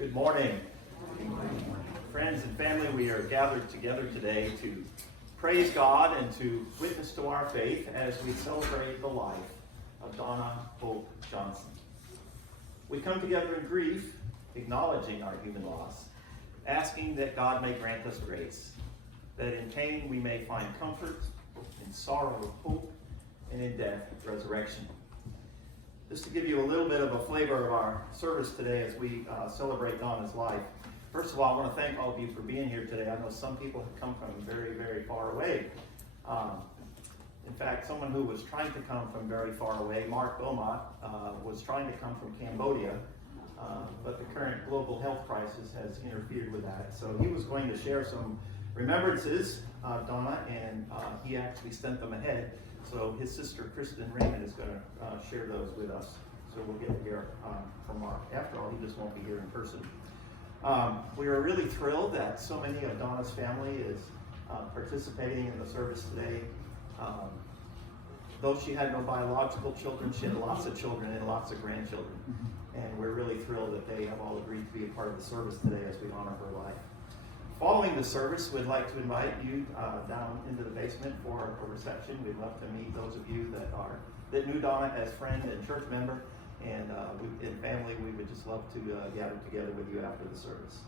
Good morning. Friends and family, we are gathered together today to praise God and to witness to our faith as we celebrate the life of Donna Hope Johnson. We come together in grief, acknowledging our human loss, asking that God may grant us grace, that in pain we may find comfort, in sorrow hope, and in death resurrection. Just to give you a little bit of a flavor of our service today as we celebrate Donna's life. First of all, I want to thank all of you for being here today. I know some people have come from very, very far away. In fact, someone who was trying to come from very far away, Mark Beaumont, was trying to come from Cambodia, but the current global health crisis has interfered with that. So he was going to share some remembrances of Donna, and he actually sent them ahead. So his sister, Kristen Raymond, is going to share those with us. So we'll get to hear from Mark. After all, he just won't be here in person. We are really thrilled that so many of Donna's family is participating in the service today. Though she had no biological children, she had lots of children and lots of grandchildren. And we're really thrilled that they have all agreed to be a part of the service today as we honor her life. Following the service, we'd like to invite you down into the basement for a reception. We'd love to meet those of you that knew Donna as friend and church member, and in family. We would just love to gather together with you after the service.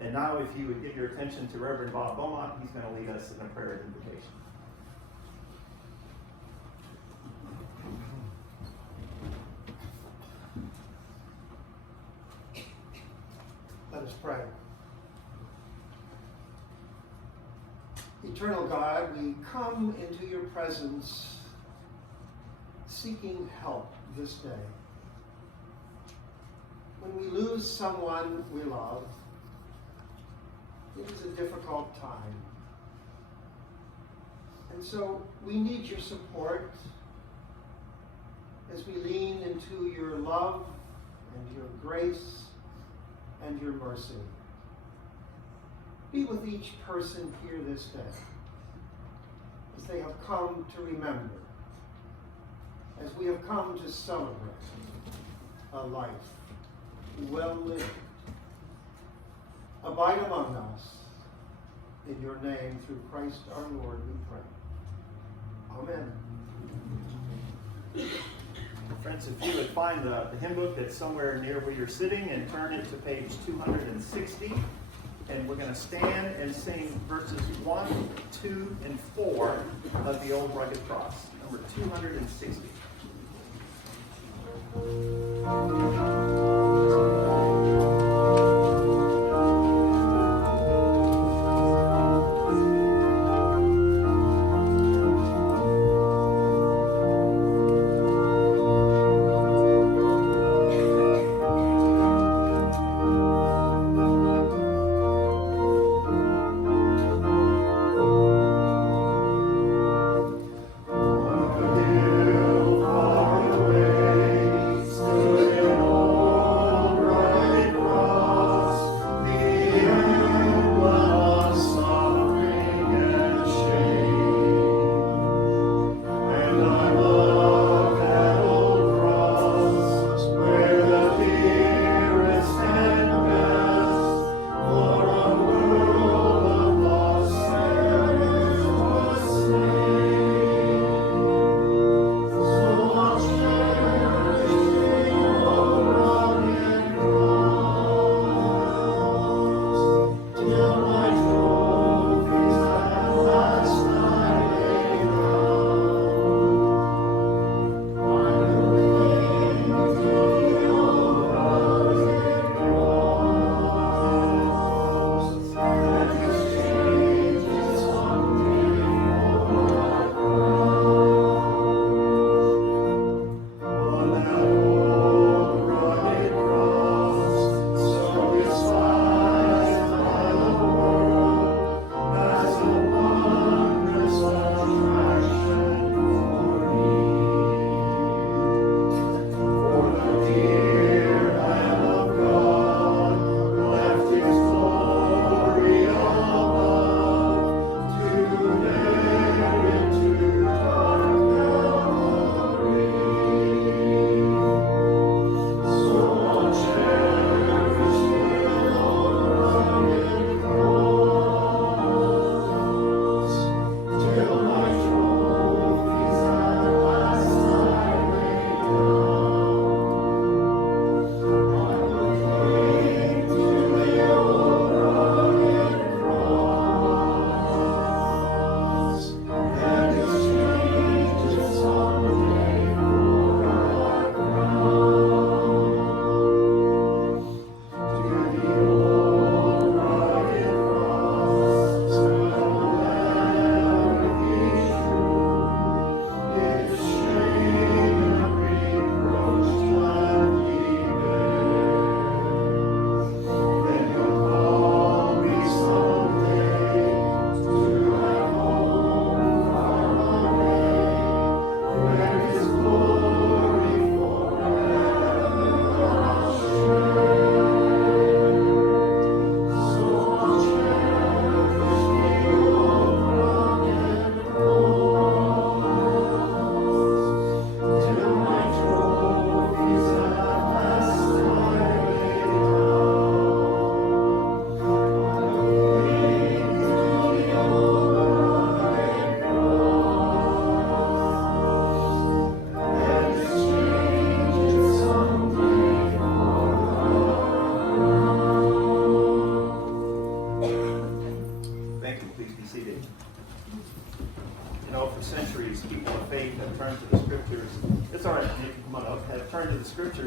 And now, if you would give your attention to Reverend Bob Beaumont, he's going to lead us in a prayer of invocation. Let us pray. Eternal God, we come into your presence seeking help this day. When we lose someone we love, it is a difficult time. And so we need your support as we lean into your love and your grace and your mercy. Be with each person here this day as they have come to remember, as we have come to celebrate a life well lived. Abide among us. In your name, through Christ our Lord, we pray. Amen. Friends, if you would find the hymn book that's somewhere near where you're sitting and turn it to page 260. And we're going to stand and sing verses 1, 2, and 4 of the Old Rugged Cross, number 260. Far away, stood an old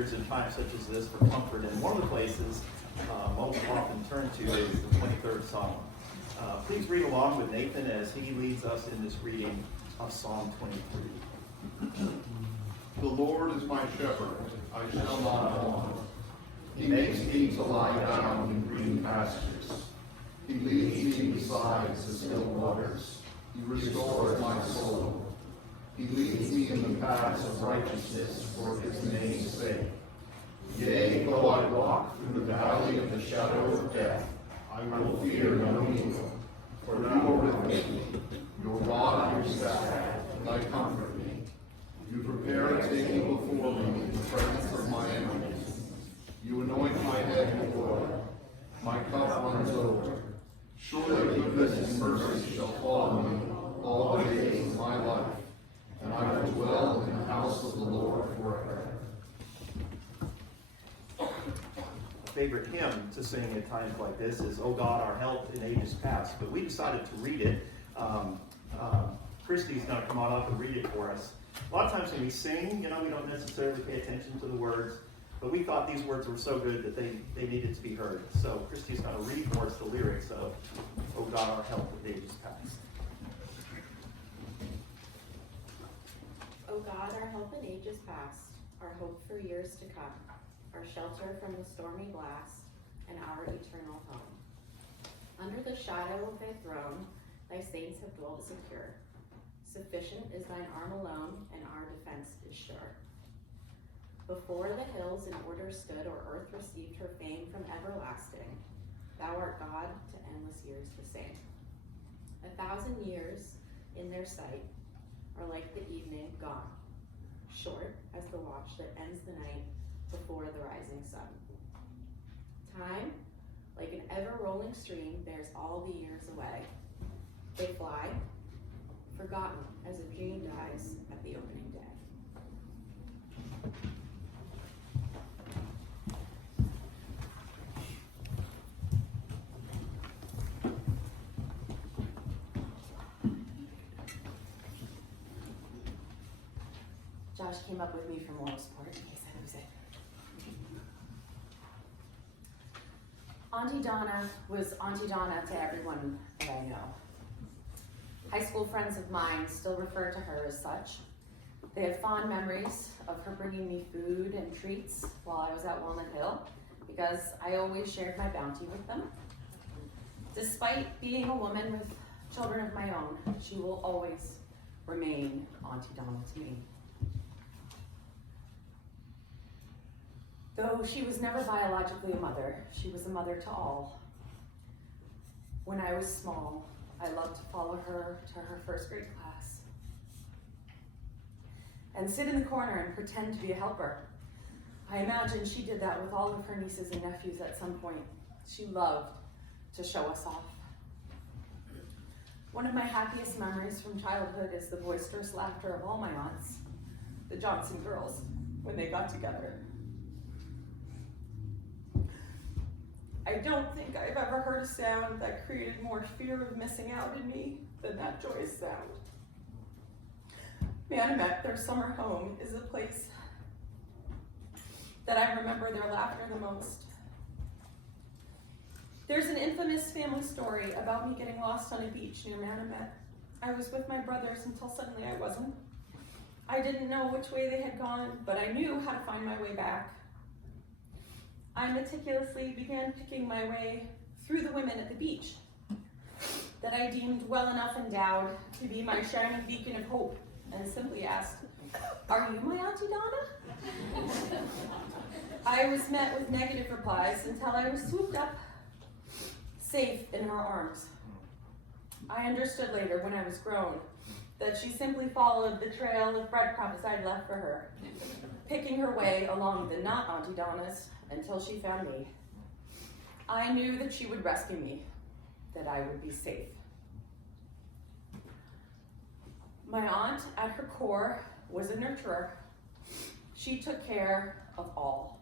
scriptures in times such as this for comfort, and one of the places most often turned to is the 23rd Psalm. Please read along with Nathan as he leads us in this reading of Psalm 23. The Lord is my shepherd, I shall not want. He makes me to lie down in green pastures. He leads me beside the still waters. He restores my soul. He leads me in the paths of righteousness for his name's sake. Yea, though I walk through the valley of the shadow of death, I will fear no evil. For you are with me. Your rod and your staff, thy comfort me. You prepare a table before me in the presence of my enemies. You anoint my head with oil. My cup runs over. Surely goodness and mercy shall follow me all the days of my life, and I will dwell in the house of the Lord forever. A favorite hymn to sing at times like this is "O God, Our Help in Ages Past," but we decided to read it. Christy's going to come on up and read it for us. A lot of times when we sing, we don't necessarily pay attention to the words, but we thought these words were so good that they needed to be heard. So Christy's going to read for us the lyrics of "O God, Our Help in Ages Past." O God, our help in ages past, our hope for years to come, our shelter from the stormy blast, and our eternal home. Under the shadow of thy throne, thy saints have dwelt secure. Sufficient is thine arm alone, and our defense is sure. Before the hills in order stood, or earth received her fame from everlasting, thou art God to endless years the same. 1,000 years in their sight are like the evening gone, short as the watch that ends the night before the rising sun. Time, like an ever-rolling stream, bears all the years away. They fly, forgotten as a dream dies at the opening day. Josh came up with me from Lowe'sport in case I lose it. Auntie Donna was Auntie Donna to everyone that I know. High school friends of mine still refer to her as such. They have fond memories of her bringing me food and treats while I was at Walnut Hill because I always shared my bounty with them. Despite being a woman with children of my own, she will always remain Auntie Donna to me. Though she was never biologically a mother, she was a mother to all. When I was small, I loved to follow her to her first grade class and sit in the corner and pretend to be a helper. I imagine she did that with all of her nieces and nephews at some point. She loved to show us off. One of my happiest memories from childhood is the boisterous laughter of all my aunts, the Johnson girls, when they got together. I don't think I've ever heard a sound that created more fear of missing out in me than that joyous sound. Manamet, their summer home, is a place that I remember their laughter the most. There's an infamous family story about me getting lost on a beach near Manamet. I was with my brothers until suddenly I wasn't. I didn't know which way they had gone, but I knew how to find my way back. I meticulously began picking my way through the women at the beach that I deemed well enough endowed to be my shining beacon of hope, and simply asked, "Are you my Auntie Donna?" I was met with negative replies until I was swooped up, safe in her arms. I understood later, when I was grown, that she simply followed the trail of breadcrumbs I'd left for her, picking her way along the not Auntie Donnas until she found me. I knew that she would rescue me, that I would be safe. My aunt, at her core, was a nurturer. She took care of all.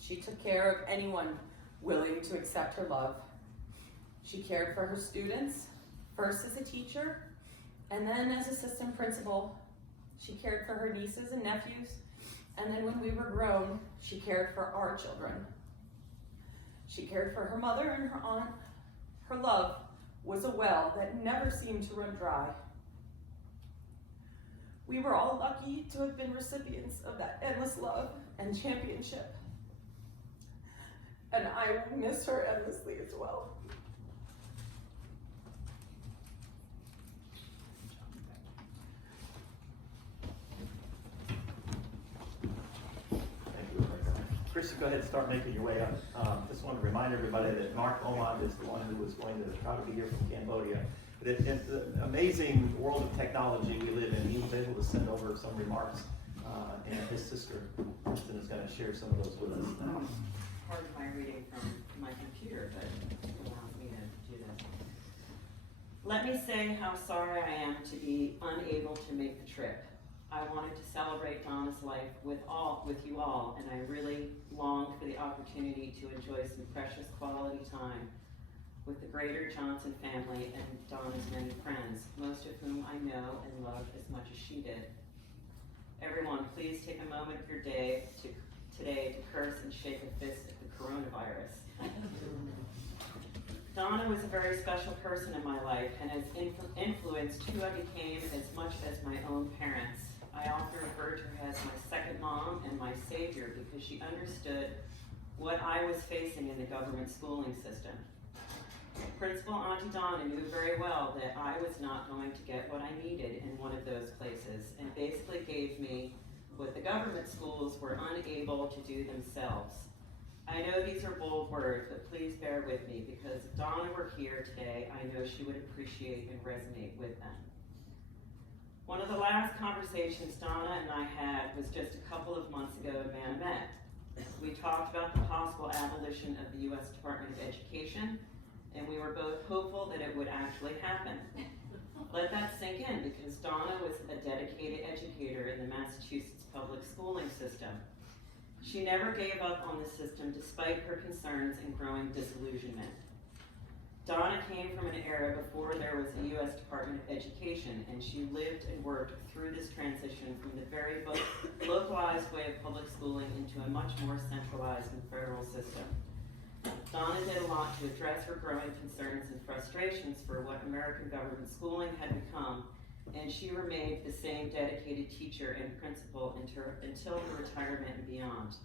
She took care of anyone willing to accept her love. She cared for her students, first as a teacher, and then as assistant principal. She cared for her nieces and nephews, And then when we were grown, she cared for our children. She cared for her mother and her aunt. Her love was a well that never seemed to run dry. We were all lucky to have been recipients of that endless love and championship. And I will miss her endlessly as well. Thank you, Rebecca. Chris, go ahead and start making your way up. Just want to remind everybody that Mark Omand is the one who was going to try to be here from Cambodia. But in the amazing world of technology we live in, he was able to send over some remarks, and his sister, Kristen, is going to share some of those with us now. Part of my reading from my computer, but it allows me to do this. Let me say how sorry I am to be unable to make the trip. I wanted to celebrate Donna's life with you all, and I really longed for the opportunity to enjoy some precious quality time with the greater Johnson family and Donna's many friends, most of whom I know and love as much as she did. Everyone, please take a moment of your day today to curse and shake a fist at the coronavirus. Donna was a very special person in my life and has influenced who I became as much as my own parents. I often refer to her as my second mom and my savior because she understood what I was facing in the government schooling system. Principal Auntie Donna knew very well that I was not going to get what I needed in one of those places and basically gave me what the government schools were unable to do themselves. I know these are bold words, but please bear with me because if Donna were here today, I know she would appreciate and resonate with them. One of the last conversations Donna and I had was just a couple of months ago in Manamet. We talked about the possible abolition of the U.S. Department of Education, and we were both hopeful that it would actually happen. Let that sink in because Donna was a dedicated educator in the Massachusetts public schooling system. She never gave up on the system despite her concerns and growing disillusionment. Donna came from an era before there was a U.S. Department of Education, and she lived and worked through this transition from the very localized way of public schooling into a much more centralized and federal system. Donna did a lot to address her growing concerns and frustrations for what American government schooling had become, and she remained the same dedicated teacher and principal until her retirement and beyond.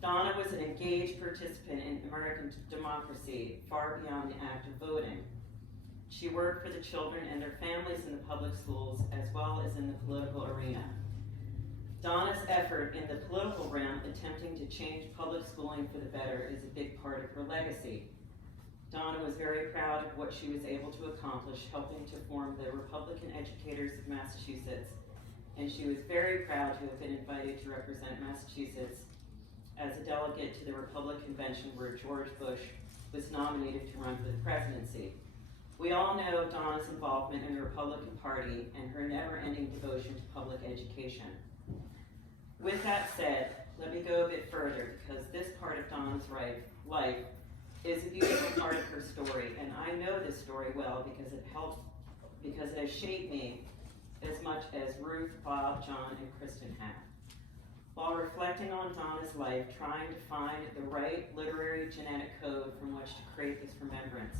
Donna was an engaged participant in American democracy far beyond the act of voting. She worked for the children and their families in the public schools as well as in the political arena. Donna's effort in the political realm attempting to change public schooling for the better is a big part of her legacy. Donna was very proud of what she was able to accomplish, helping to form the Republican Educators of Massachusetts, and she was very proud to have been invited to represent Massachusetts as a delegate to the Republican Convention where George Bush was nominated to run for the presidency. We all know Donna's involvement in the Republican Party and her never-ending devotion to public education. With that said, let me go a bit further because this part of Donna's life is a beautiful part of her story, and I know this story well because it has shaped me as much as Ruth, Bob, John, and Kristen have. While reflecting on Donna's life, trying to find the right literary genetic code from which to create this remembrance,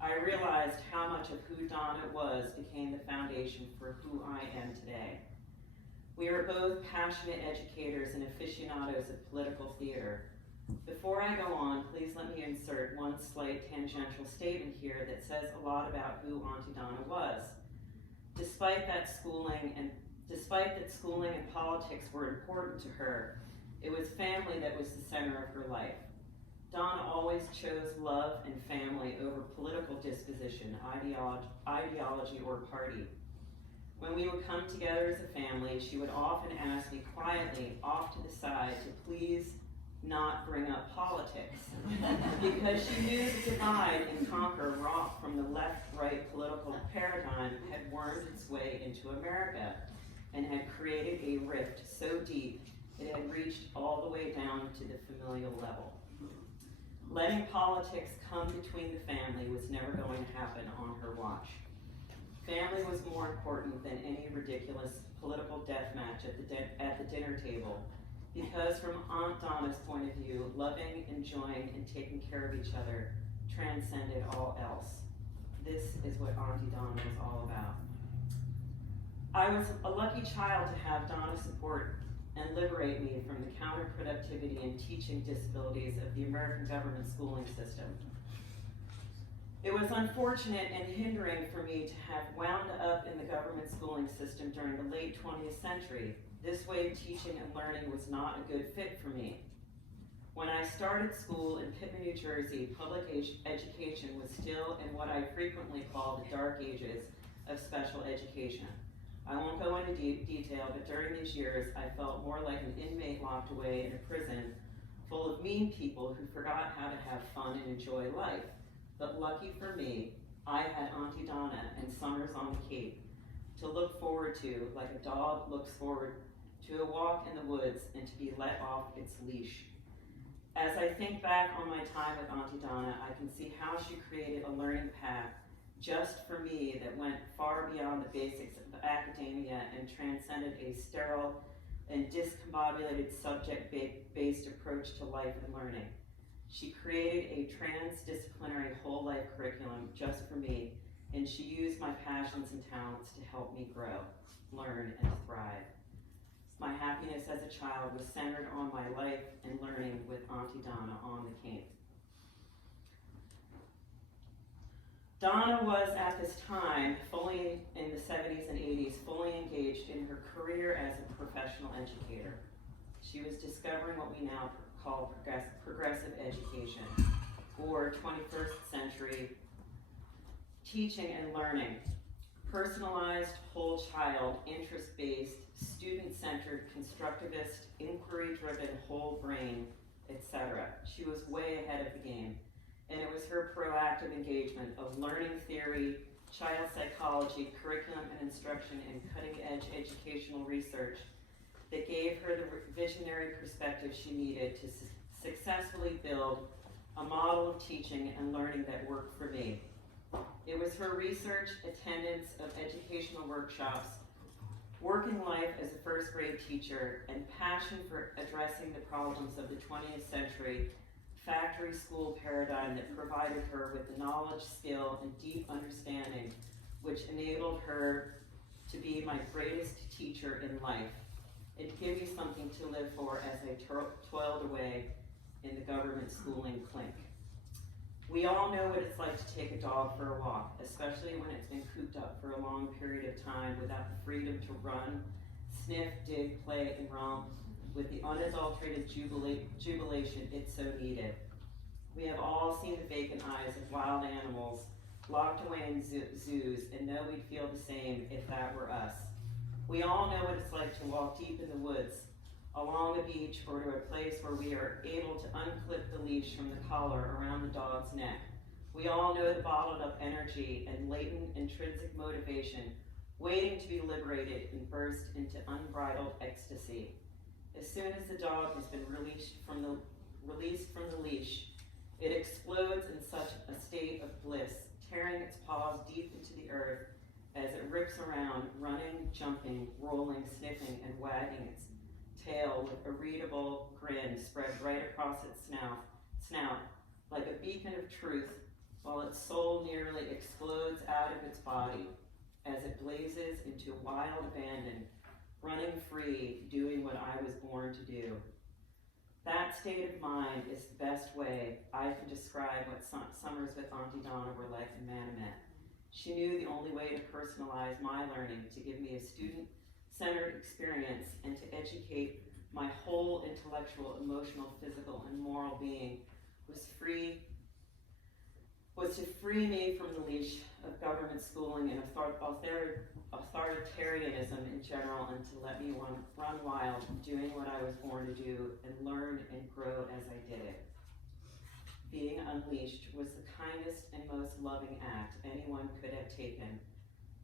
I realized how much of who Donna was became the foundation for who I am today. We are both passionate educators and aficionados of political theater. Before I go on, please let me insert one slight tangential statement here that says a lot about who Auntie Donna was. Despite that schooling and politics were important to her, it was family that was the center of her life. Donna always chose love and family over political disposition, ideology, or party. When we would come together as a family, she would often ask me quietly off to the side to please not bring up politics because she knew the divide and conquer wrought from the left-right political paradigm had wormed its way into America and had created a rift so deep it had reached all the way down to the familial level. Letting politics come between the family was never going to happen on her watch. Family was more important than any ridiculous political deathmatch at the dinner table, because from Aunt Donna's point of view, loving, enjoying, and taking care of each other transcended all else. This is what Auntie Donna was all about. I was a lucky child to have Donna support and liberate me from the counterproductivity and teaching disabilities of the American government schooling system. It was unfortunate and hindering for me to have wound up in the government schooling system during the late 20th century. This way of teaching and learning was not a good fit for me. When I started school in Pittman, New Jersey, public education was still in what I frequently call the dark ages of special education. I won't go into detail, but during these years, I felt more like an inmate locked away in a prison full of mean people who forgot how to have fun and enjoy life. But lucky for me, I had Auntie Donna and summers on the Cape to look forward to, like a dog looks forward to a walk in the woods and to be let off its leash. As I think back on my time with Auntie Donna, I can see how she created a learning path just for me that went far beyond the basics of academia and transcended a sterile and discombobulated subject-based approach to life and learning. She created a transdisciplinary whole life curriculum just for me, and she used my passions and talents to help me grow, learn, and thrive. My happiness as a child was centered on my life and learning with Auntie Donna on the Cape. Donna was at this time, fully in the 70s and 80s, fully engaged in her career as a professional educator. She was discovering what we now call progressive education, or 21st century teaching and learning. Personalized, whole child, interest-based, student-centered, constructivist, inquiry-driven, whole brain, etc. She was way ahead of the game. And it was her proactive engagement of learning theory, child psychology, curriculum and instruction, and cutting-edge educational research that gave her the visionary perspective she needed to successfully build a model of teaching and learning that worked for me. It was her research, attendance of educational workshops, working life as a first grade teacher, and passion for addressing the problems of the 20th century factory school paradigm that provided her with the knowledge, skill, and deep understanding which enabled her to be my greatest teacher in life. It gave me something to live for as I toiled away in the government schooling clink. We all know what it's like to take a dog for a walk, especially when it's been cooped up for a long period of time without the freedom to run, sniff, dig, play, and romp with the unadulterated jubilation it so needed. We have all seen the vacant eyes of wild animals locked away in zoos and know we'd feel the same if that were us. We all know what it's like to walk deep in the woods, along a beach, or to a place where we are able to unclip the leash from the collar around the dog's neck. We all know the bottled up energy and latent intrinsic motivation waiting to be liberated and burst into unbridled ecstasy. As soon as the dog has been released from the leash, it explodes in such a state of bliss, tearing its paws deep into the earth as it rips around, running, jumping, rolling, sniffing, and wagging its tail with a readable grin spread right across its snout, like a beacon of truth, while its soul nearly explodes out of its body as it blazes into wild abandon, running free, doing what I was born to do. That state of mind is the best way I can describe what summers with Auntie Donna were like in Manomet. She knew the only way to personalize my learning, to give me a student-centered experience, and to educate my whole intellectual, emotional, physical, and moral being was to free me from the leash of government schooling and authoritarianism in general, and to let me run wild, doing what I was born to do, and learn and grow as I did it. Being unleashed was the kindest and most loving act anyone could have taken,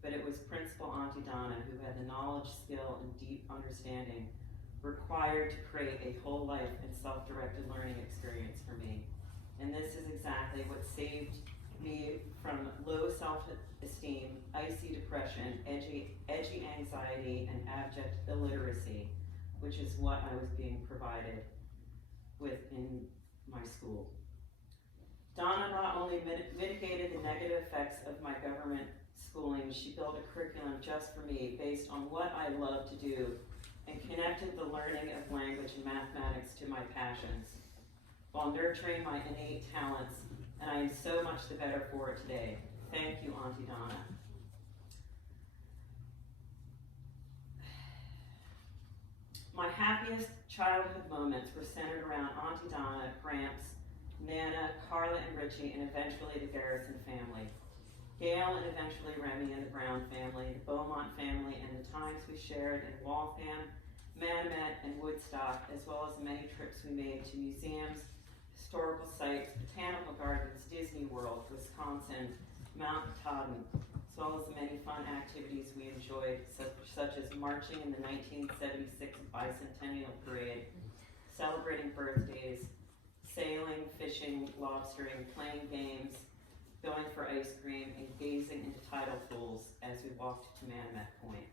but it was Principal Auntie Donna who had the knowledge, skill, and deep understanding required to create a whole life and self-directed learning experience for me. And this is exactly what saved me from low self-esteem, icy depression, edgy anxiety, and abject illiteracy, which is what I was being provided with in my school. Donna not only mitigated the negative effects of my government schooling, she built a curriculum just for me based on what I love to do and connected the learning of language and mathematics to my passions while nurturing my innate talents, and I am so much the better for it today. Thank you, Auntie Donna. My happiest childhood moments were centered around Auntie Donna, Gramps, Nana, Carla and Richie, and eventually the Garrison family. Gail and eventually Remy and the Brown family, the Beaumont family, and the times we shared in Waltham, Manomet, and Woodstock, as well as the many trips we made to museums, historical sites, botanical gardens, Disney World, Wisconsin, Mount Katahdin, as well as the many fun activities we enjoyed, such as marching in the 1976 Bicentennial Parade, celebrating birthdays, sailing, fishing, lobstering, playing games, going for ice cream, and gazing into tidal pools as we walked to Manomet Point.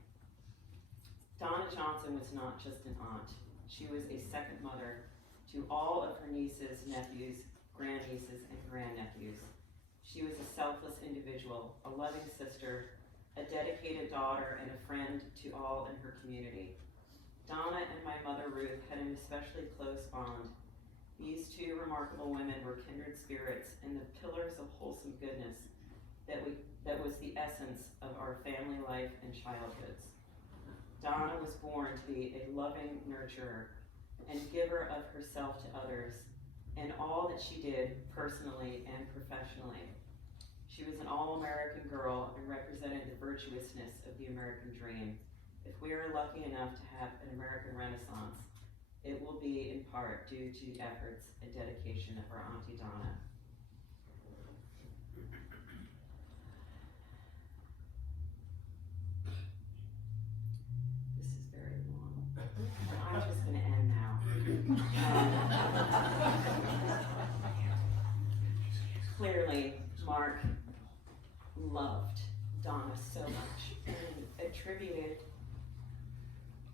Donna Johnson was not just an aunt. She was a second mother to all of her nieces, nephews, grandnieces, and grandnephews. She was a selfless individual, a loving sister, a dedicated daughter, and a friend to all in her community. Donna and my mother Ruth had an especially close bond. These two remarkable women were kindred spirits and the pillars of wholesome goodness that was the essence of our family life and childhoods. Donna was born to be a loving nurturer and giver of herself to others in all that she did personally and professionally. She was an all-American girl and represented the virtuousness of the American dream. If we are lucky enough to have an American Renaissance, it will be in part due to the efforts and dedication of our Auntie Donna. This is very long. I'm just going to end now. Clearly, Mark loved Donna so much and attributed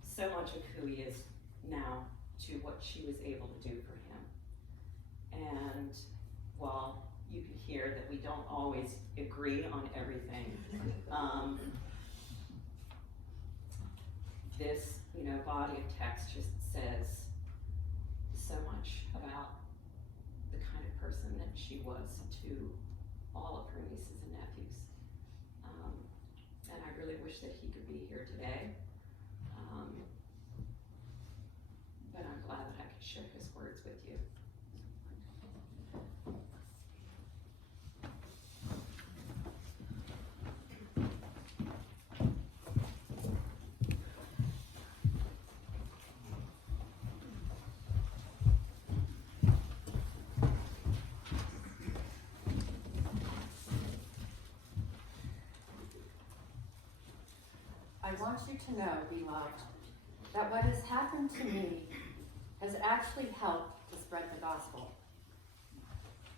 so much of who he is now to what she was able to do for him. And while you can hear that we don't always agree on everything, this, body of text just says so much about the kind of person that she was to all of her nieces and nephews. And I really wish that he could be here today. But I'm glad that I could share his words with you. I want you to know, beloved, that what has happened to me has actually helped to spread the gospel.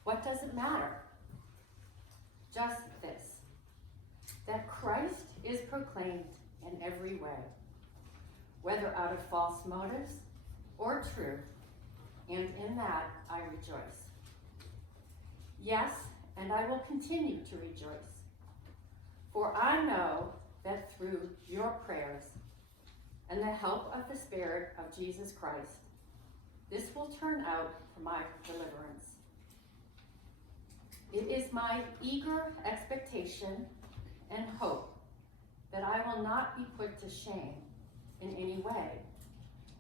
What does it matter? Just this, that Christ is proclaimed in every way, whether out of false motives or true, and in that I rejoice. Yes, and I will continue to rejoice, for I know that through your prayers and the help of the Spirit of Jesus Christ, this will turn out for my deliverance. It is my eager expectation and hope that I will not be put to shame in any way,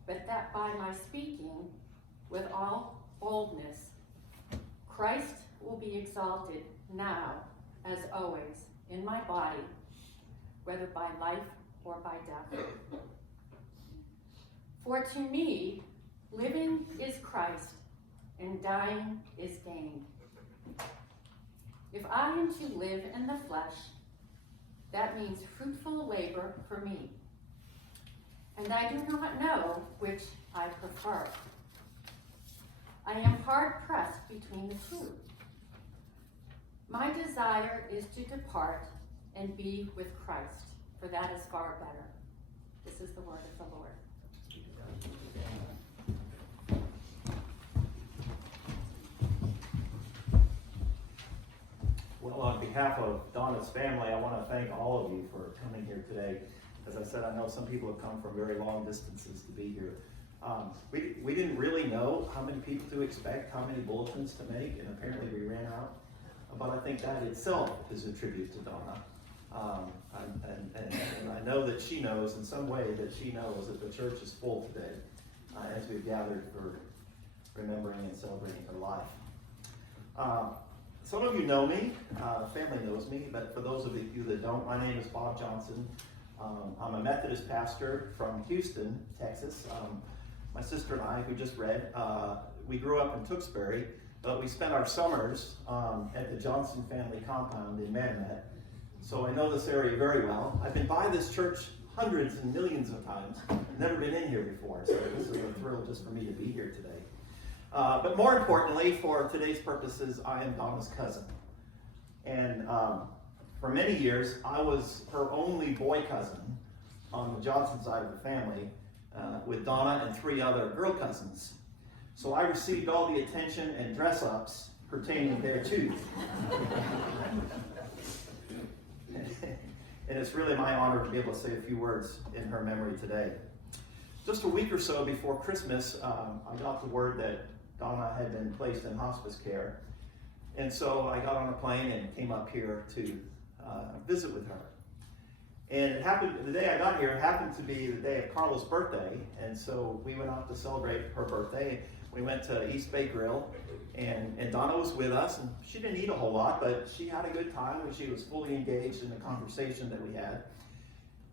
but that by my speaking with all boldness, Christ will be exalted now as always in my body, whether by life or by death. For to me, living is Christ, and dying is gain. If I am to live in the flesh, that means fruitful labor for me. And I do not know which I prefer. I am hard pressed between the two. My desire is to depart and be with Christ, for that is far better. This is the word of the Lord. Well, on behalf of Donna's family, I want to thank all of you for coming here today. As I said, I know some people have come from very long distances to be here. We didn't really know how many people to expect, how many bulletins to make, and apparently we ran out. But I think that itself is a tribute to Donna. And I know that she knows, in some way, that she knows that the church is full today as we've gathered for remembering and celebrating her life. Some of you know me, family knows me, but for those of you that don't, my name is Bob Johnson. I'm a Methodist pastor from Houston, Texas. My sister and I, who just read, we grew up in Tewksbury, but we spent our summers at the Johnson family compound in Manomet. So I know this area very well. I've been by this church hundreds and millions of times. I've never been in here before, so this is a thrill just for me to be here today. But more importantly, for today's purposes, I am Donna's cousin. And for many years, I was her only boy cousin on the Johnson side of the family, with Donna and 3 other girl cousins. So I received all the attention and dress-ups pertaining thereto. And it's really my honor to be able to say a few words in her memory today. Just a week or so before Christmas, I got the word that Donna had been placed in hospice care. And so I got on a plane and came up here to visit with her. And it happened, the day I got here, it happened to be the day of Carla's birthday. And so we went out to celebrate her birthday. We went to East Bay Grill, and Donna was with us. And she didn't eat a whole lot, but she had a good time, and she was fully engaged in the conversation that we had.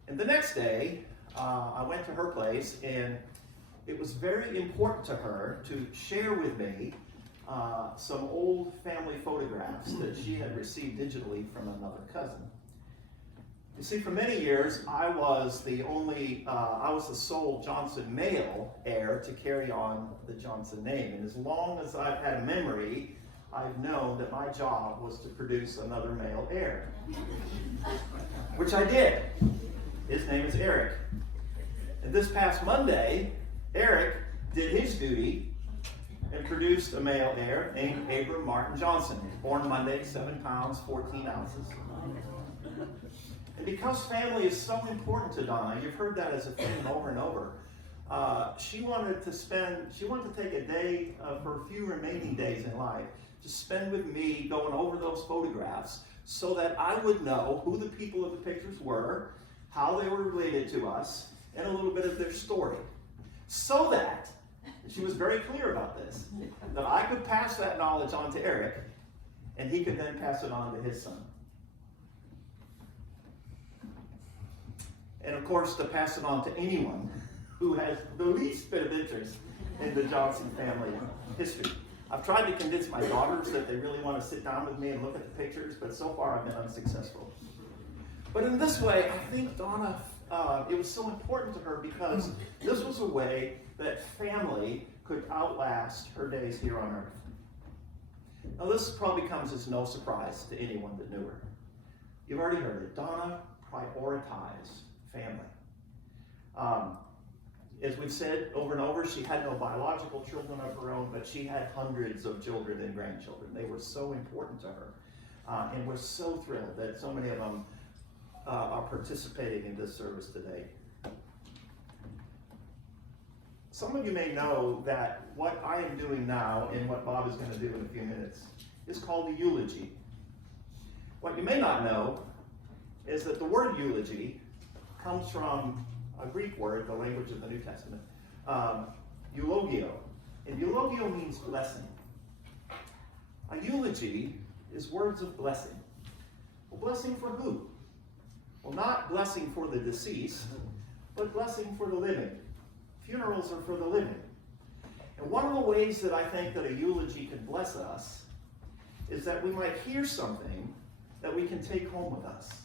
And the next day, I went to her place, and it was very important to her to share with me some old family photographs that she had received digitally from another cousin. You see, for many years, I was the sole Johnson male heir to carry on the Johnson name. And as long as I've had a memory, I've known that my job was to produce another male heir. Which I did. His name is Eric. And this past Monday, Eric did his duty and produced a male heir named Abram Martin Johnson, born Monday, 7 pounds, 14 ounces. And because family is so important to Donna, you've heard that as a theme over and over, she wanted to take a day of her few remaining days in life to spend with me going over those photographs so that I would know who the people of the pictures were, how they were related to us, and a little bit of their story. So that, she was very clear about this, that I could pass that knowledge on to Eric, and he could then pass it on to his son. And of course, to pass it on to anyone who has the least bit of interest in the Johnson family history. I've tried to convince my daughters that they really want to sit down with me and look at the pictures, but so far I've been unsuccessful. But in this way, I think Donna, it was so important to her because this was a way that family could outlast her days here on earth. Now this probably comes as no surprise to anyone that knew her. You've already heard it. Donna prioritized family. As we've said over and over, she had no biological children of her own, but she had hundreds of children and grandchildren. They were so important to her. And we're so thrilled that so many of them are participating in this service today. Some of you may know that what I am doing now and what Bob is going to do in a few minutes is called a eulogy. What you may not know is that the word eulogy comes from a Greek word, the language of the New Testament, eulogio. And eulogio means blessing. A eulogy is words of blessing. Well, blessing for who? Well, not blessing for the deceased, but blessing for the living. Funerals are for the living. And one of the ways that I think that a eulogy can bless us is that we might hear something that we can take home with us.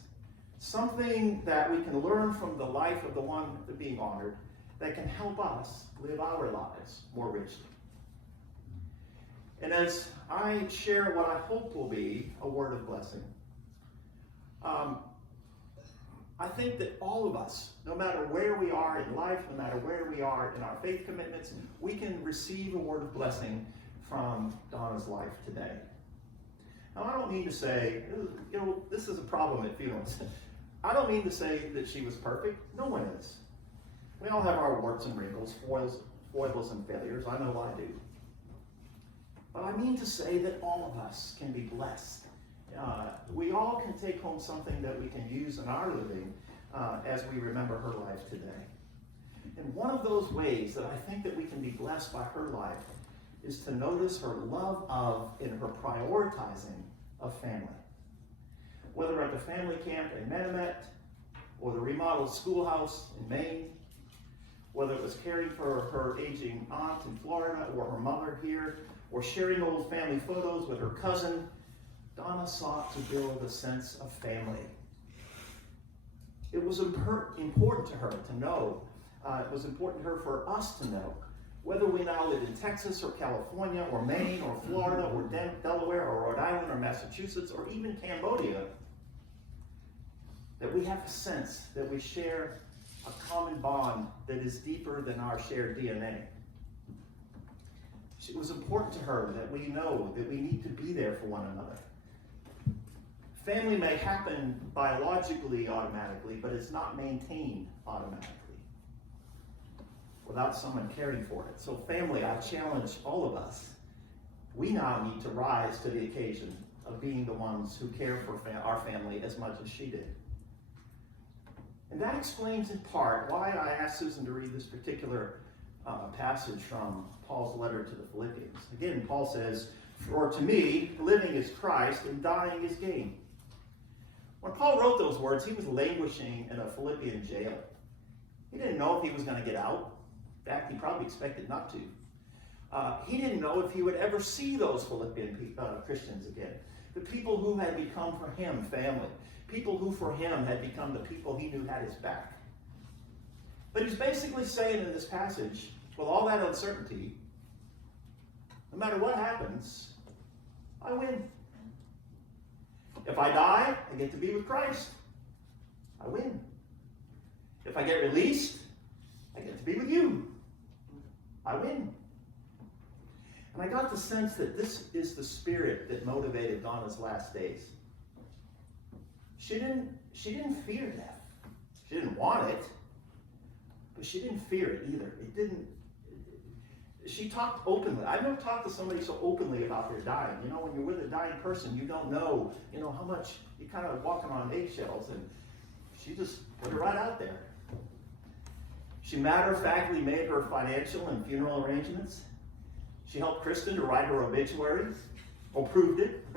Something that we can learn from the life of the one being honored that can help us live our lives more richly. And as I share what I hope will be a word of blessing, I think that all of us, no matter where we are in life, no matter where we are in our faith commitments, we can receive a word of blessing from Donna's life today. Now, I don't mean to say, this is a problem at funerals. I don't mean to say that she was perfect. No one is. We all have our warts and wrinkles, foibles and failures. I know I do. But I mean to say that all of us can be blessed. We all can take home something that we can use in our living as we remember her life today. And one of those ways that I think that we can be blessed by her life is to notice her love of and her prioritizing of family. Whether at the family camp in Menomet, or the remodeled schoolhouse in Maine, whether it was caring for her aging aunt in Florida, or her mother here, or sharing old family photos with her cousin, Donna sought to build a sense of family. It was important to her to know, it was important to her for us to know, whether we now live in Texas or California or Maine or Florida or Delaware or Rhode Island or Massachusetts or even Cambodia, that we have a sense that we share a common bond that is deeper than our shared DNA. It was important to her that we know that we need to be there for one another. Family may happen biologically automatically, but it's not maintained automatically without someone caring for it. So family, I challenge all of us. We now need to rise to the occasion of being the ones who care for our family as much as she did. And that explains in part why I asked Susan to read this particular passage from Paul's letter to the Philippians. Again, Paul says, "For to me, living is Christ and dying is gain." When Paul wrote those words, he was languishing in a Philippian jail. He didn't know if he was going to get out. In fact, he probably expected not to. He didn't know if he would ever see those Philippian Christians again. The people who had become for him family. People who for him had become the people he knew had his back. But he's basically saying in this passage, with all that uncertainty, no matter what happens, I win. If I die, I get to be with Christ. I win. If I get released, I get to be with you. I win. And I got the sense that this is the spirit that motivated Donna's last days. She didn't fear death. She didn't want it, but she didn't fear it either. She talked openly. I've never talked to somebody so openly about their dying. You know, when you're with a dying person, you don't know, how much you're kind of walking on eggshells, and she just put it right out there. She matter-of-factly made her financial and funeral arrangements. She helped Kristen to write her obituary, or proved it.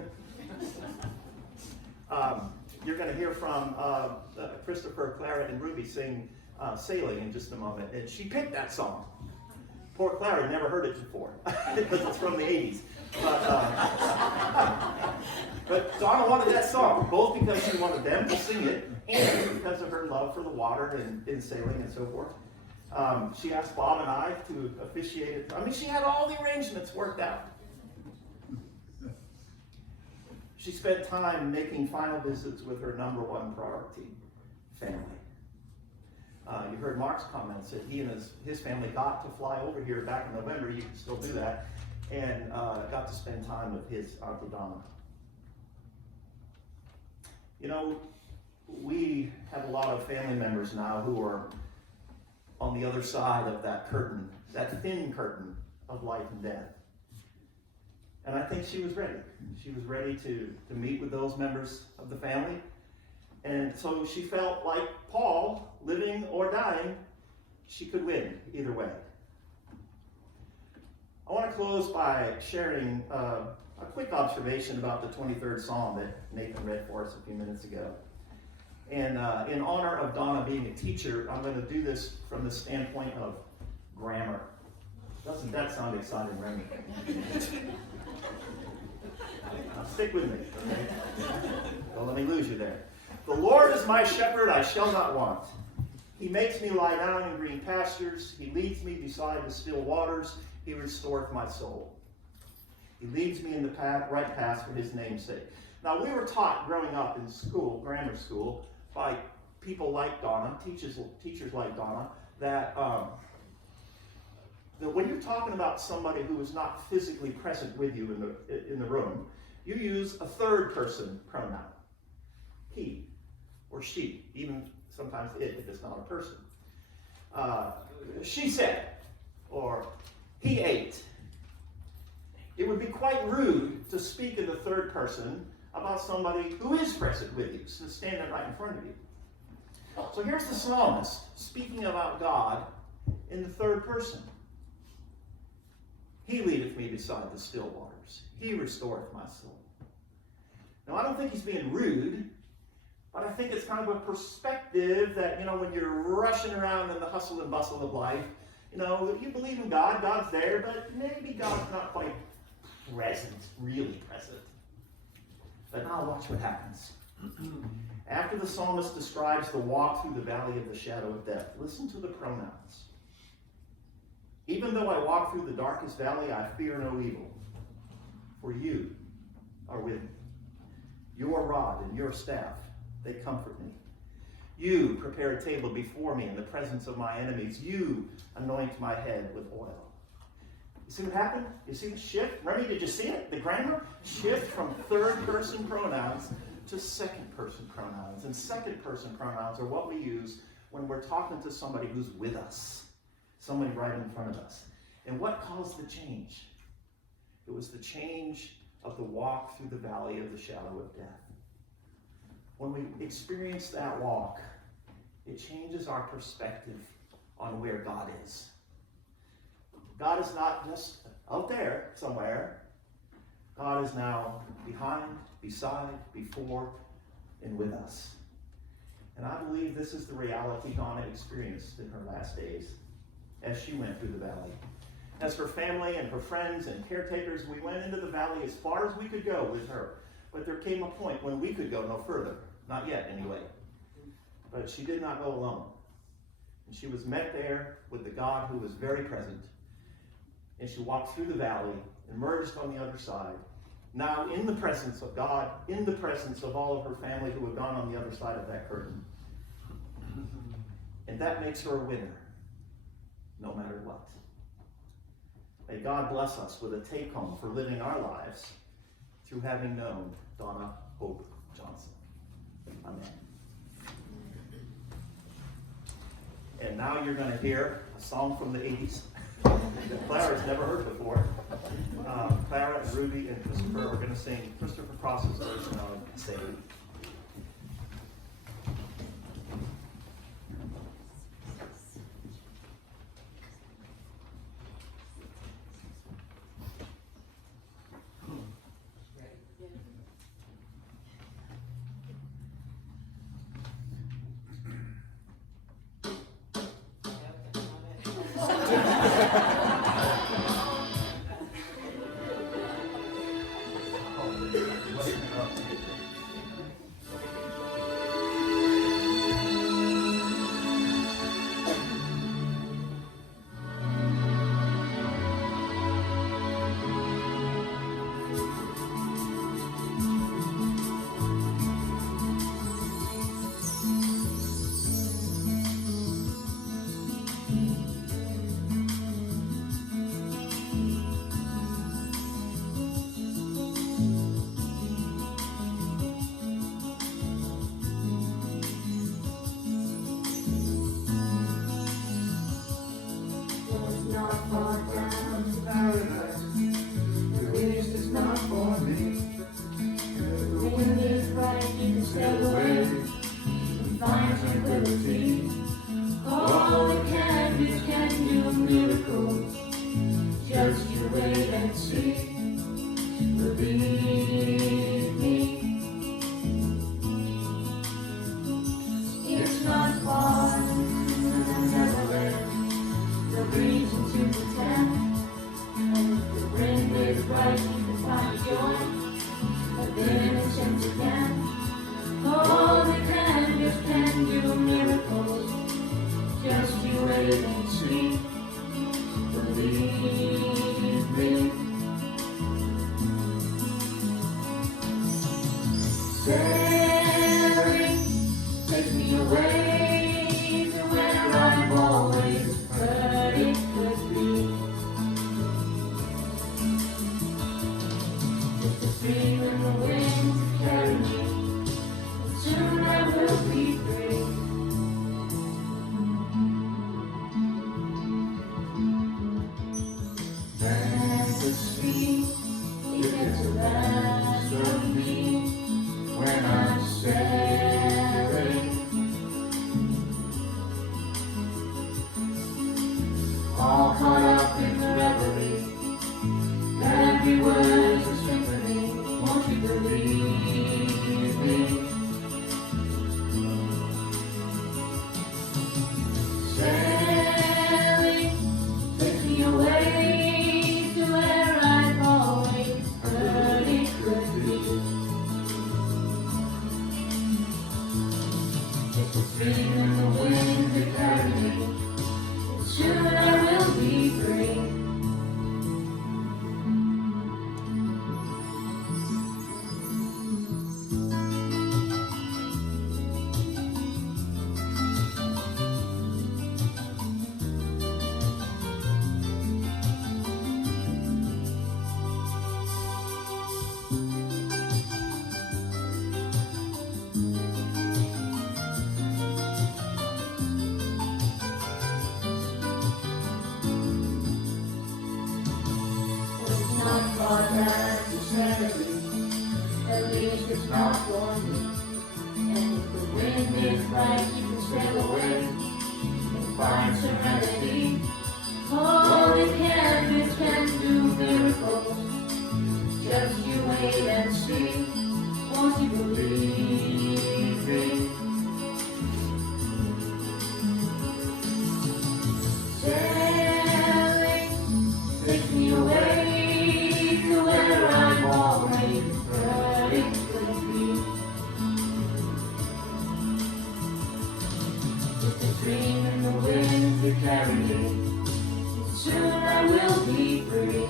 You're going to hear from Christopher, Clara, and Ruby sing Sailing in just a moment. And she picked that song. Poor Clara never heard it before because it's from the 80s. But Donna wanted that song, both because she wanted them to sing it and because of her love for the water and sailing and so forth. She asked Bob and I to officiate it. I mean, she had all the arrangements worked out. She spent time making final visits with her number one priority, family. You heard Mark's comments that he and his family got to fly over here back in November. You can still do that. And got to spend time with his Auntie Donna. We have a lot of family members now who are on the other side of that curtain, that thin curtain of life and death. And I think she was ready. She was ready to meet with those members of the family. And so she felt like Paul, living or dying, she could win either way. I want to close by sharing a quick observation about the 23rd Psalm that Nathan read for us a few minutes ago. And in honor of Donna being a teacher, I'm going to do this from the standpoint of grammar. Doesn't that sound exciting, Remy? Now stick with me, okay? Don't let me lose you there. The Lord is my shepherd, I shall not want. He makes me lie down in green pastures. He leads me beside the still waters. He restoreth my soul. He leads me in the right path for his name's sake. Now, we were taught growing up in school, grammar school, by people like Donna, teachers like Donna, that when you're talking about somebody who is not physically present with you in the room, you use a third person pronoun. He or she, even sometimes it if it's not a person. She said, or he ate. It would be quite rude to speak in the third person about somebody who is present with you, so standing right in front of you. So here's the psalmist speaking about God in the third person. He leadeth me beside the still waters. He restoreth my soul. Now, I don't think he's being rude, but I think it's kind of a perspective that, when you're rushing around in the hustle and bustle of life, you believe in God, God's there, but maybe God's not quite present, really present. But now watch what happens. After the psalmist describes the walk through the valley of the shadow of death, listen to the pronouns. Even though I walk through the darkest valley, I fear no evil, for you are with me. Your rod and your staff, they comfort me. You prepare a table before me in the presence of my enemies. You anoint my head with oil. You see what happened? You see the shift? Remy, did you see it? The grammar? Shift from third-person pronouns to second-person pronouns. And second-person pronouns are what we use when we're talking to somebody who's with us. Somebody right in front of us. And what caused the change? It was the change of the walk through the valley of the shadow of death. When we experience that walk, it changes our perspective on where God is. God is not just out there somewhere. God is now behind, beside, before, and with us. And I believe this is the reality Donna experienced in her last days as she went through the valley. As her family and her friends and caretakers, we went into the valley as far as we could go with her. But there came a point when we could go no further. Not yet, anyway. But she did not go alone. And she was met there with the God who was very present. And she walked through the valley, emerged on the other side, now in the presence of God, in the presence of all of her family who had gone on the other side of that curtain. And that makes her a winner, no matter what. May God bless us with a take-home for living our lives through having known Donna Hope Johnson. Amen. And now you're going to hear a song from the 80s that Clara's never heard before. Clara and Ruby and Christopher are going to sing Christopher Cross's version of Saved. you believe me? Sailing, take me away to where I've always heard it could be. If the stream and the wind they carry me, soon I will be free. Not far back to Saturday, at least it's not for me. And if the wind is right, you can sail away and find serenity. Holding canvas can do miracles. Just you wait and see. Won't you believe me? Sailing takes me away to where I've always heard it could be. With the stream and the wind to carry me, soon I will be free.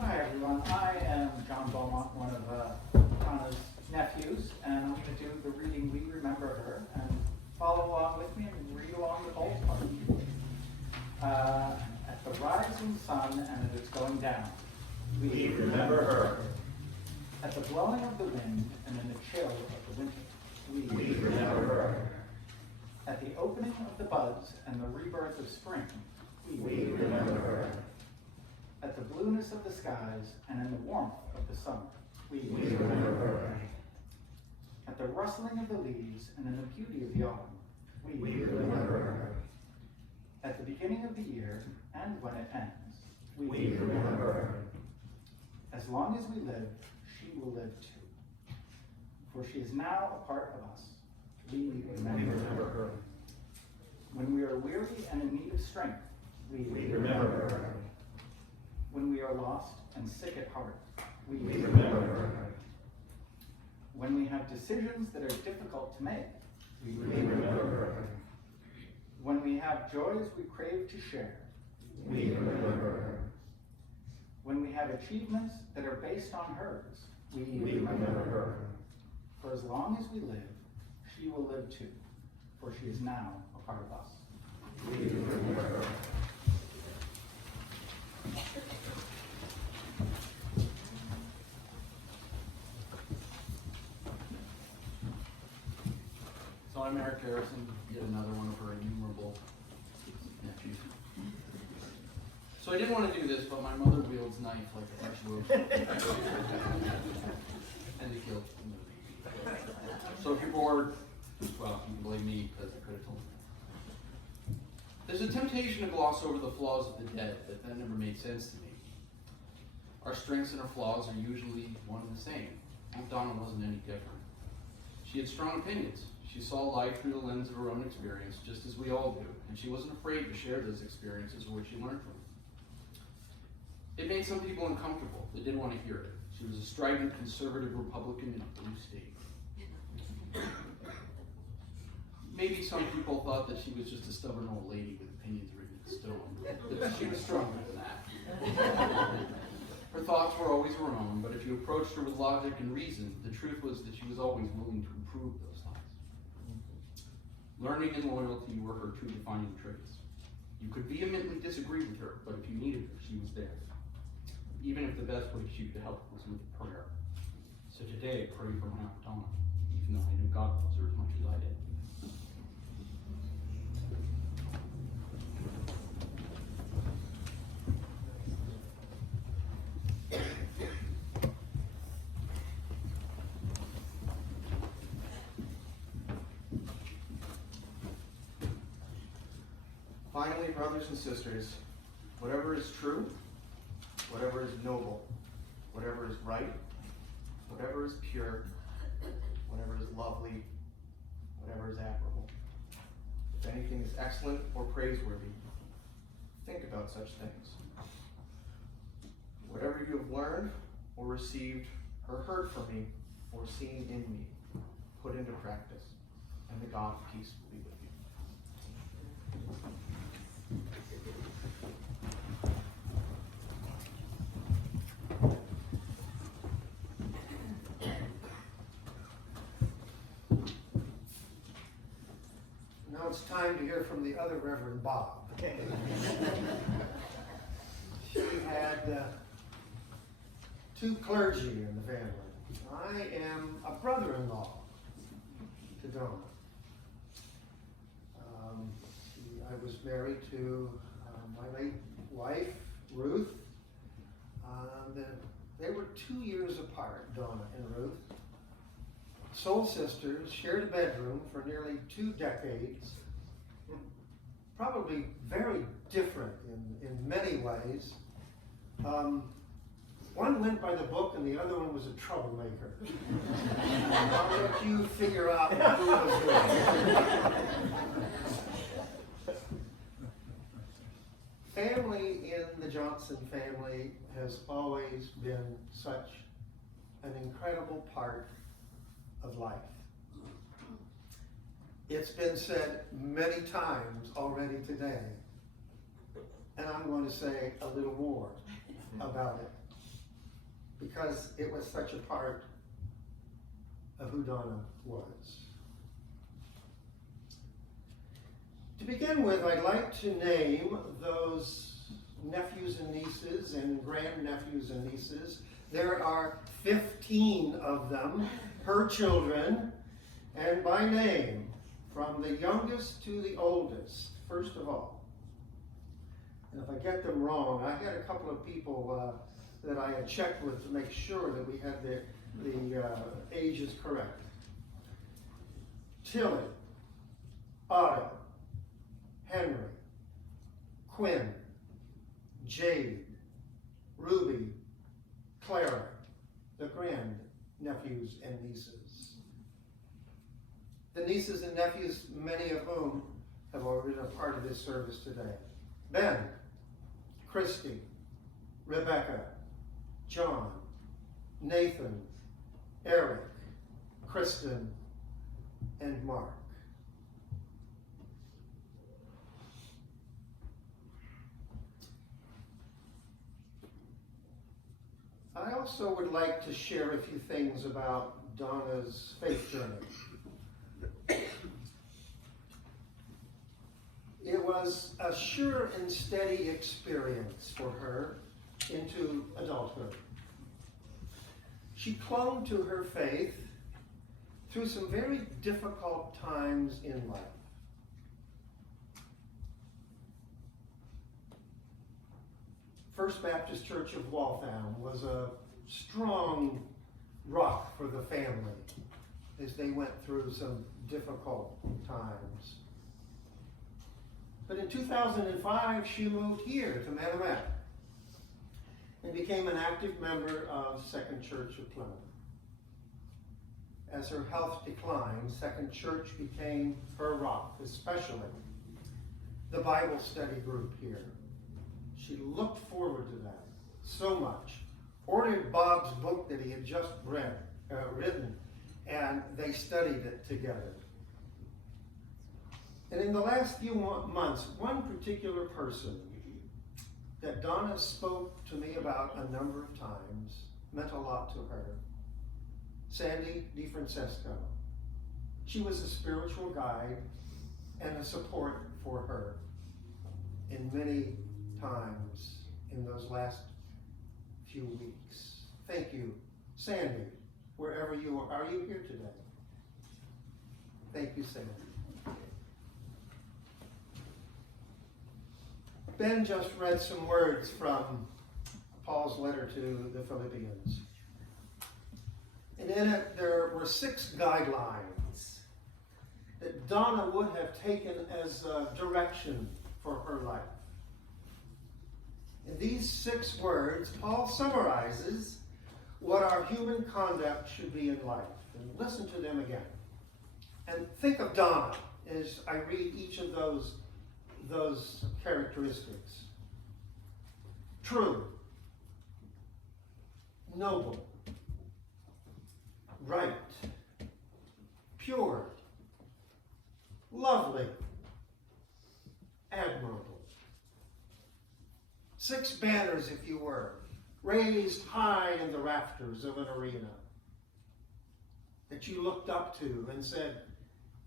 Hi everyone, I am John Beaumont, one of Donna's nephews, and I'm going to do the reading We Remember Her, and follow along with me and read along the whole part. At the rising sun and at its going down, We remember her. At the blowing of the wind and in the chill of the winter, We remember her. At the opening of the buds and the rebirth of spring, We remember her. At the blueness of the skies and in the warmth of the summer, We remember her. At the rustling of the leaves and in the beauty of the autumn, We remember her. At the beginning of the year and when it ends, We remember her. As long as we live, she will live too. For she is now a part of us. We We remember her. remember her. When we are weary and in need of strength, We remember her. When we are lost and sick at heart, we We remember her. When we have decisions that are difficult to make, we We remember her. When we have joys we crave to share, We remember her. when we have achievements that are based on hers, we We remember her. For as long as we live, she will live too, for she is now a part of us. We remember her. So I'm Eric Harrison, yet another one of her innumerable nephews. So I didn't want to do this, but my mother wields knife like a virtuoso. And they killed the movie. So if you're bored, well, you can blame me because I could have told you. There's a temptation to gloss over the flaws of the dead, but that never made sense to me. Our strengths and our flaws are usually one and the same. And Donna wasn't any different. She had strong opinions. She saw life through the lens of her own experience, just as we all do, and she wasn't afraid to share those experiences or what she learned from them. It made some people uncomfortable. They didn't want to hear it. She was a strident conservative Republican in a blue state. Maybe some people thought that she was just a stubborn old lady with opinions written in stone, but she was stronger than that. Her thoughts were always her own, but if you approached her with logic and reason, the truth was that she was always willing to improve those thoughts. Learning and loyalty were her two defining traits. You could vehemently disagree with her, but if you needed her, she was there. Even if the best way she could help was with prayer. So today, I pray for my Aunt Donna, even though I knew God loves her as much as I did. Finally, brothers and sisters, whatever is true, whatever is noble, whatever is right, whatever is pure, whatever is lovely, whatever is admirable, if anything is excellent or praiseworthy, think about such things. Whatever you have learned or received or heard from me or seen in me, put into practice, and the God of peace will be with you. Now it's time to hear from the other Reverend Bob. She had two clergy in the family. I am a brother-in-law to Donna. I was married to my late wife, Ruth. They were 2 years apart, Donna and Ruth. Soul sisters, shared a bedroom for nearly 2 decades. Probably very different in many ways. One went by the book and the other one was a troublemaker. I'll let you figure out who was who. Family in the Johnson family has always been such an incredible part of life. It's been said many times already today, and I'm going to say a little more about it, because it was such a part of who Donna was. To begin with, I'd like to name those nephews and nieces and grandnephews and nieces. There are 15 of them, her children, and by name, from the youngest to the oldest, first of all. And if I get them wrong, I had a couple of people that I had checked with to make sure that we had the ages correct. Tilly, Otto, Henry, Quinn, Jade, Ruby, Clara, the grand-nephews and nieces. The nieces and nephews, many of whom have already been a part of this service today. Ben, Christy, Rebecca, John, Nathan, Eric, Kristen, and Mark. I also would like to share a few things about Donna's faith journey. It was a sure and steady experience for her into adulthood. She clung to her faith through some very difficult times in life. First Baptist Church of Waltham was a strong rock for the family as they went through some difficult times. But in 2005, she moved here to Manomet and became an active member of Second Church of Plymouth. As her health declined, Second Church became her rock, especially the Bible study group here. She looked forward to that so much. Ordered Bob's book that he had just written, and they studied it together. And in the last few months, one particular person that Donna spoke to me about a number of times meant a lot to her. Sandy DeFrancesco. She was a spiritual guide and a support for her. in many times in those last few weeks. Thank you, Sandy, wherever you are. Are you here today? Thank you, Sandy. Ben just read some words from Paul's letter to the Philippians. And in it, there were 6 guidelines that Donna would have taken as direction for her life. In these 6 words, Paul summarizes what our human conduct should be in life. And listen to them again. And think of Donna as I read each of those characteristics. True, noble, right, pure, lovely, admirable. 6 banners, if you were, raised high in the rafters of an arena that you looked up to and said,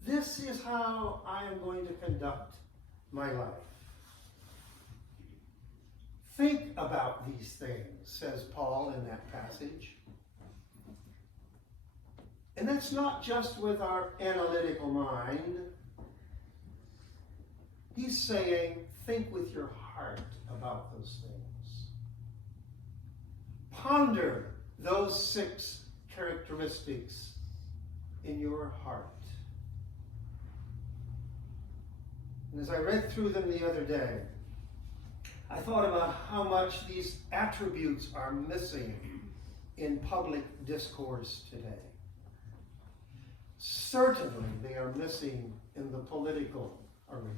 this is how I am going to conduct my life. Think about these things, says Paul in that passage. And that's not just with our analytical mind. He's saying, think with your heart about those things. Ponder those 6 characteristics in your heart. And as I read through them the other day, I thought about how much these attributes are missing in public discourse today. Certainly they are missing in the political arena.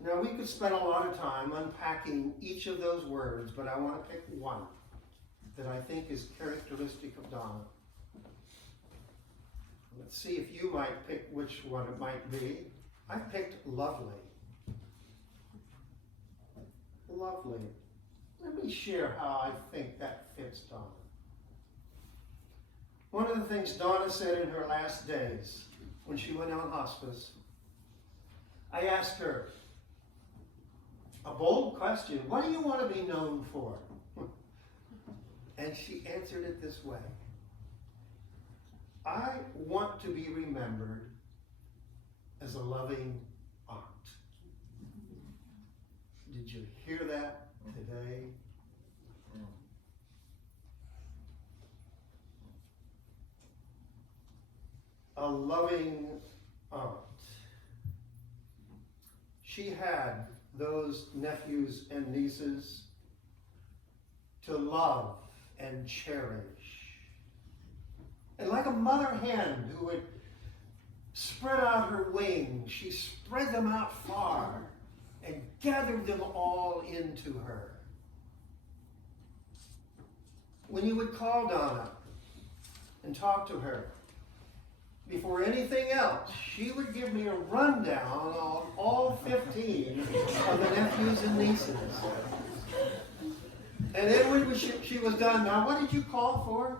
Now we could spend a lot of time unpacking each of those words, but I want to pick one that I think is characteristic of Donna. Let's see if you might pick which one it might be. I picked lovely. Lovely. Let me share how I think that fits Donna. One of the things Donna said in her last days, when she went on hospice, I asked her a bold question: what do you want to be known for? And she answered it this way: I want to be remembered as a loving aunt. Did you hear that today? A loving aunt. She had those nephews and nieces to love and cherish. And like a mother hen who would spread out her wings, she spread them out far and gathered them all into her. When you would call Donna and talk to her, before anything else, she would give me a rundown on all 15 of the nephews and nieces. And then when she was done, now what did you call for?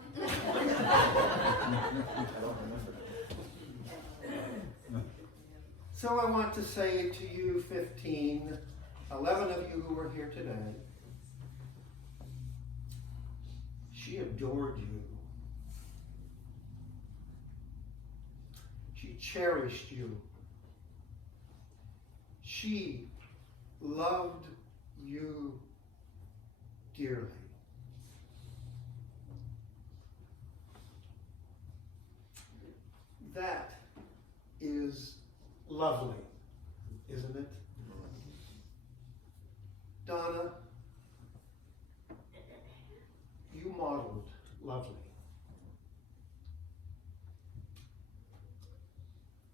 So I want to say to you 15, 11 of you who are here today, she adored you. She cherished you. She loved you dearly. That is lovely, isn't it? Donna, you modeled lovely.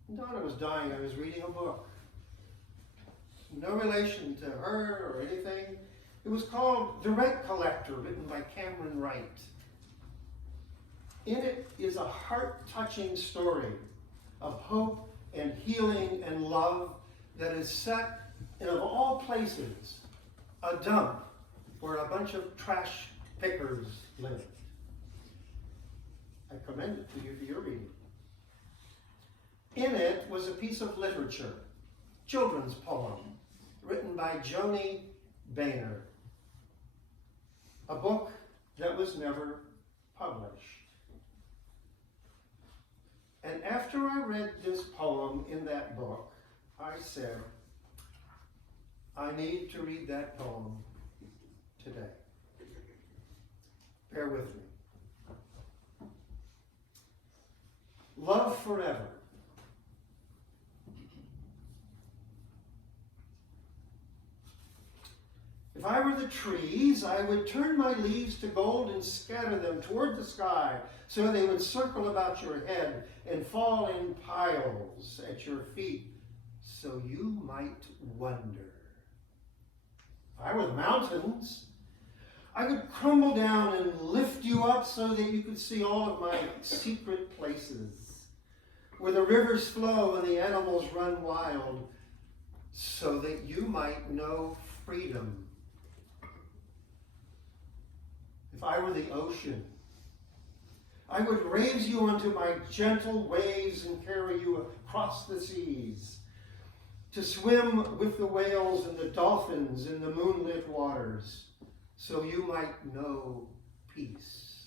When Donna was dying, I was reading a book. No relation to her or anything. It was called The Rent Collector, written by Cameron Wright. In it is a heart-touching story of hope and healing and love that is set in, of all places, a dump where a bunch of trash pickers lived. I commend it to you for your reading. In it was a piece of literature children's poem written by Joni Boehner, a book that was never published. And after I read this poem in that book, I said, I need to read that poem today. Bear with me. Love forever. If I were the trees, I would turn my leaves to gold and scatter them toward the sky, so they would circle about your head and fall in piles at your feet, so you might wonder. If I were the mountains, I would crumble down and lift you up so that you could see all of my secret places, where the rivers flow and the animals run wild, so that you might know freedom. If I were the ocean, I would raise you onto my gentle waves and carry you across the seas, to swim with the whales and the dolphins in the moonlit waters, so you might know peace.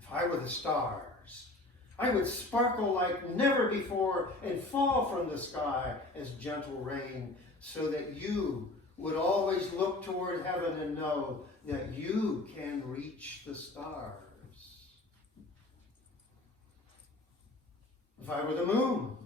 If I were the stars, I would sparkle like never before and fall from the sky as gentle rain, so that you would always look toward heaven and know that you can reach the stars. If I were the moon,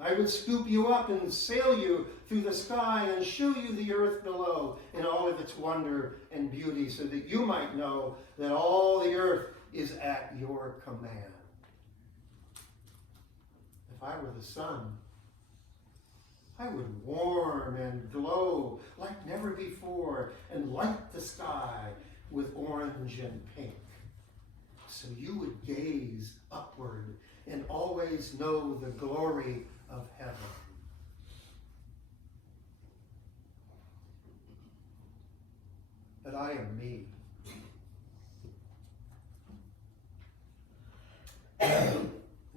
I would scoop you up and sail you through the sky and show you the earth below in all of its wonder and beauty, so that you might know that all the earth is at your command. If I were the sun, I would warm and glow like never before and light the sky with orange and pink, so you would gaze upward and always know the glory of heaven. But I am me. And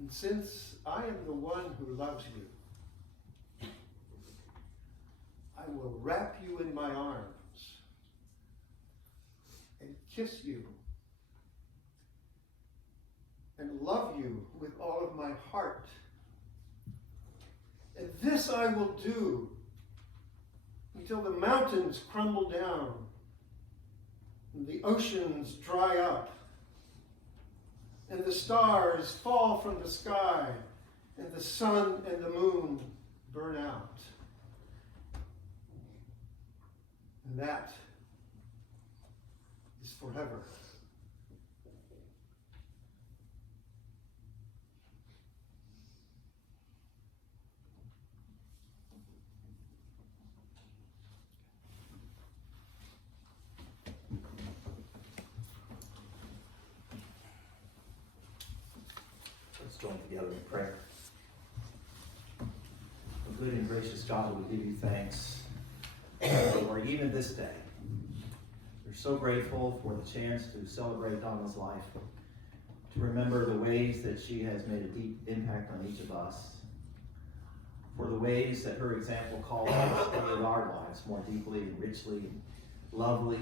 since I am the one who loves you, I will wrap you in my arms and kiss you and love you with all of my heart. And this I will do until the mountains crumble down and the oceans dry up and the stars fall from the sky and the sun and the moon burn out. And that is forever. Let's join together in prayer. Oh, good and gracious God, we give you thanks for even this day. We're so grateful for the chance to celebrate Donna's life, to remember the ways that she has made a deep impact on each of us, for the ways that her example calls us to live our lives more deeply and richly and lovely,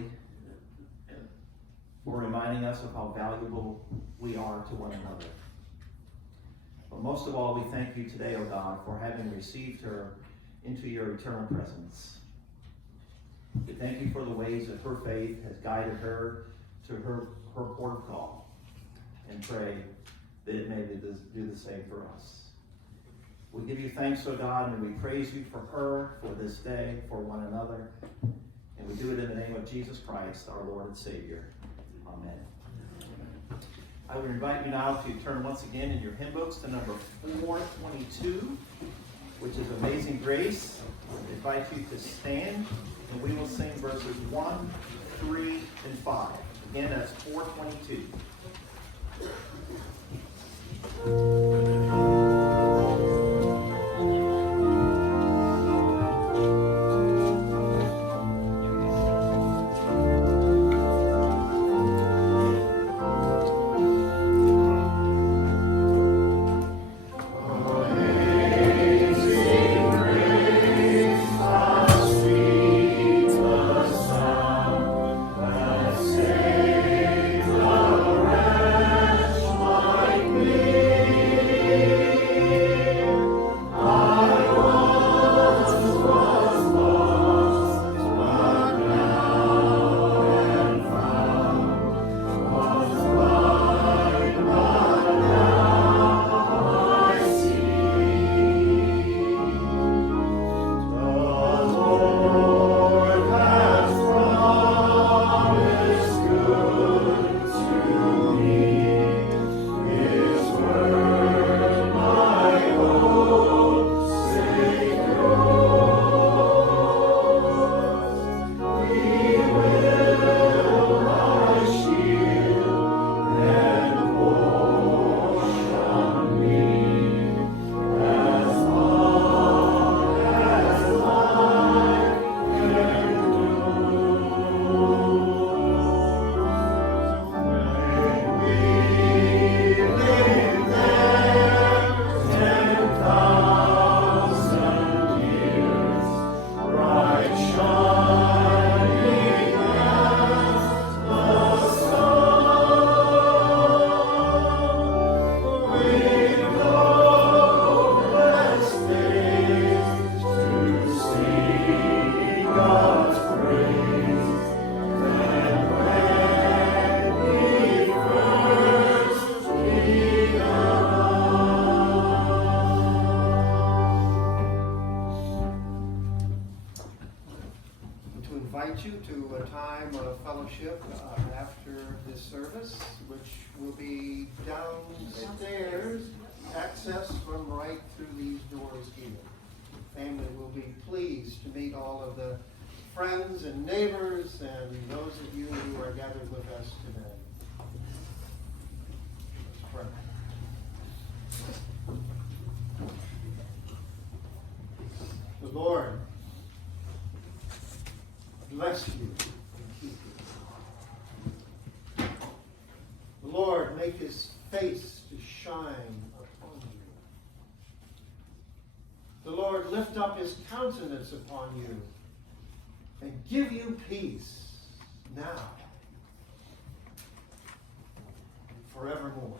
for reminding us of how valuable we are to one another. But most of all, we thank you today, O God, for having received her into your eternal presence. We thank you for the ways that her faith has guided her to her port of call, and pray that it may do the same for us. We give you thanks, O God, and we praise you for her, for this day, for one another. And we do it in the name of Jesus Christ, our Lord and Savior. Amen. I would invite you now to turn once again in your hymn books to number 422, which is Amazing Grace. I invite you to stand, and we will sing verses 1, 3, and 5. Again, that's 422. Amazing invite you to a time of fellowship after this service, which will be downstairs, access from right through these doors here. Family will be pleased to meet all of the friends and neighbors and those of you who are gathered with us today. Let's pray. The Lord bless you and keep you. The Lord make his face to shine upon you. The Lord lift up his countenance upon you and give you peace now and forevermore.